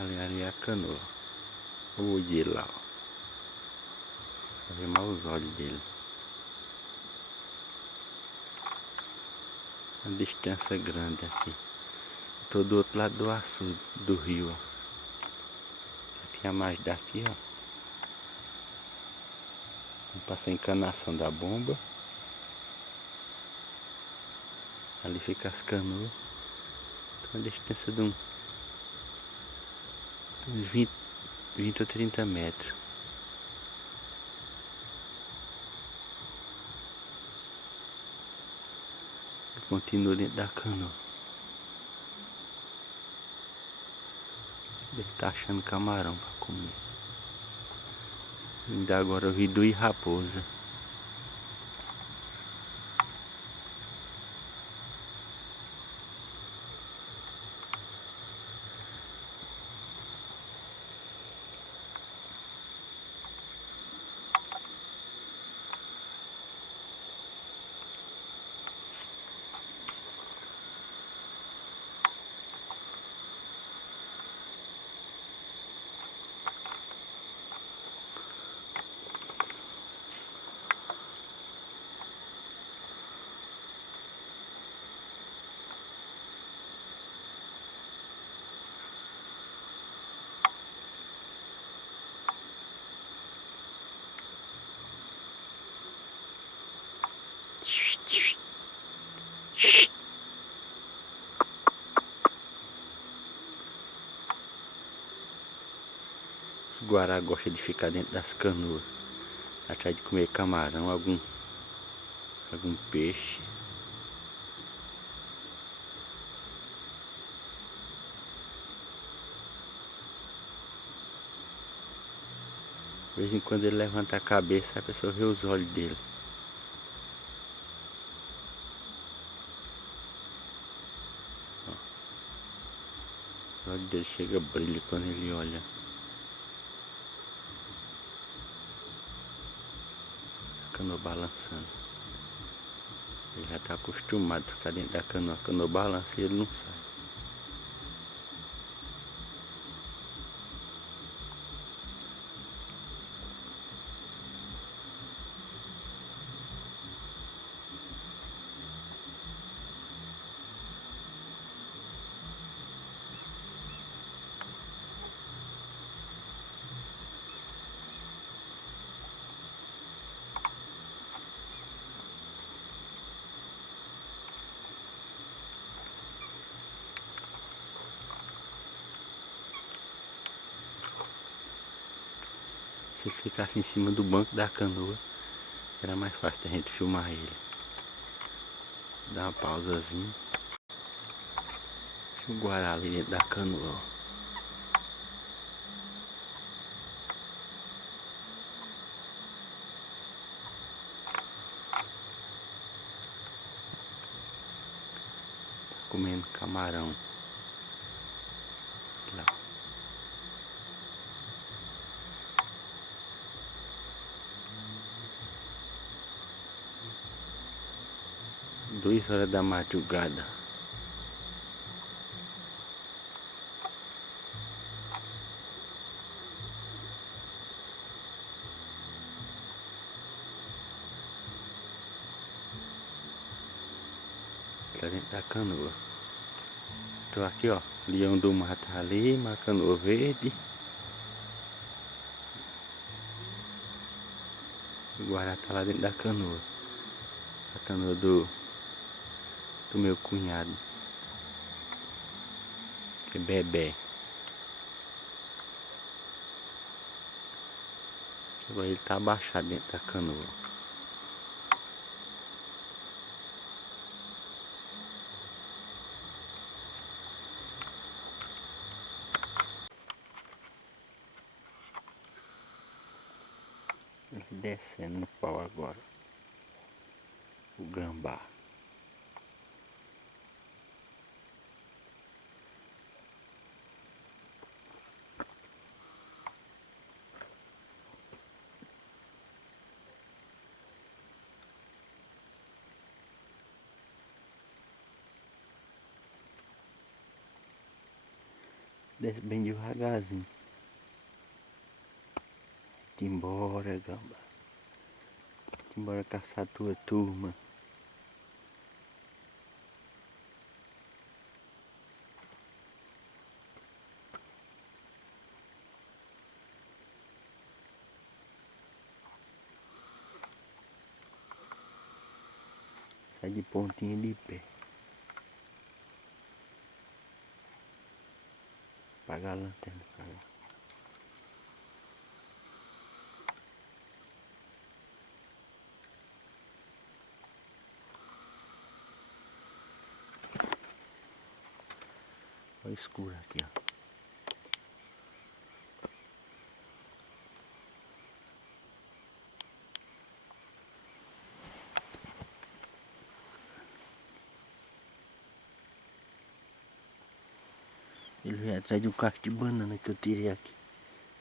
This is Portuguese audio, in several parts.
Ali é a canoa. O olho dele lá, ó. Pra ver mal os olhos dele. Uma distância grande aqui. Tô do outro lado do açude, do rio, ó. Aqui a mais daqui, ó. Passa a encanação da bomba. Ali fica as canoas. Tem uma distância de uns 20 ou 30 metros. Continua dentro da canoa. Ele tá achando camarão pra comer. Ainda agora eu vi duas raposa. Os guará gostam de ficar dentro das canoas, atrás de comer camarão, algum peixe. De vez em quando ele levanta a cabeça, a pessoa vê os olhos dele. Ó. Os olhos dele chega a brilho quando ele olha. A canoa balançando. Ele já está acostumado a ficar dentro da canoa. A canoa balança e ele não sai. Se ele ficasse em cima do banco da canoa, era mais fácil da gente filmar ele. Dá uma pausazinha. Deixa o guará ali dentro da canoa, ó. Tá comendo camarão. Lá. 2 horas da madrugada. Tá dentro da canoa. Tô aqui, ó. Leão do mar tá ali, uma canoa verde. O guará tá lá dentro da canoa. A canoa do meu cunhado. Que é bebê. Agora ele tá abaixado dentro da canoa. Ele descendo no pau agora. O gambá. Desce bem devagarzinho. Embora, gamba. Embora caçar tua turma. Sai de pontinha de pé. Apagar a lanterna. Olha o escuro aqui, ó. Ele veio atrás de um cacho de banana que eu tirei aqui.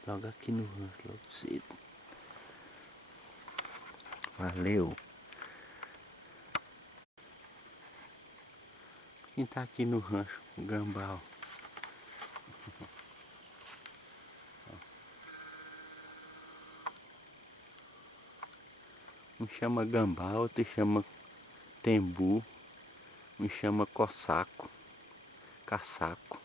Logo aqui no rancho, logo cedo. Valeu. Quem tá aqui no rancho? O gambá, ó. Um chama gambá, outro chama tembu. Um chama cossaco. Caçaco.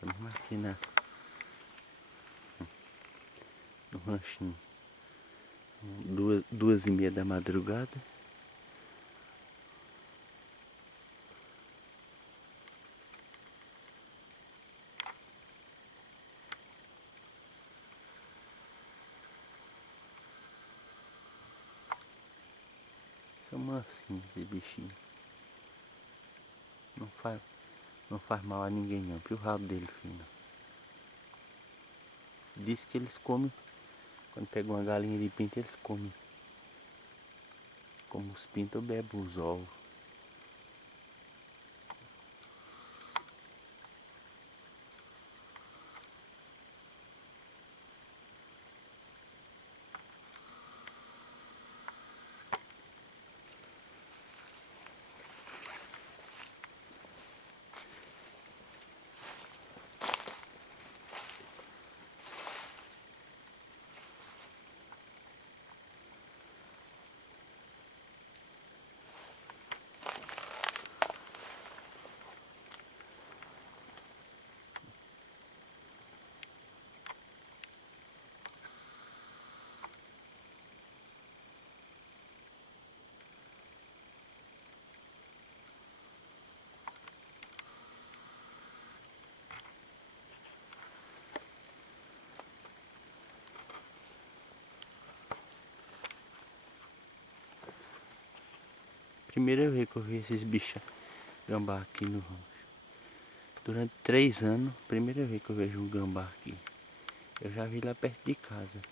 Estamos aqui no ranchinho. 2h30 da madrugada. São mansinhos esse bichinho. Não faz mal a ninguém não. Que o rabo dele fino. Diz que eles comem. Quando pegam uma galinha de pinto, eles comem. Como os pintos, eu bebo os ovos. Primeira vez que eu vi esses bichos gambá aqui no rancho. Durante 3 anos, primeira vez que eu vejo um gambá aqui. Eu já vi lá perto de casa.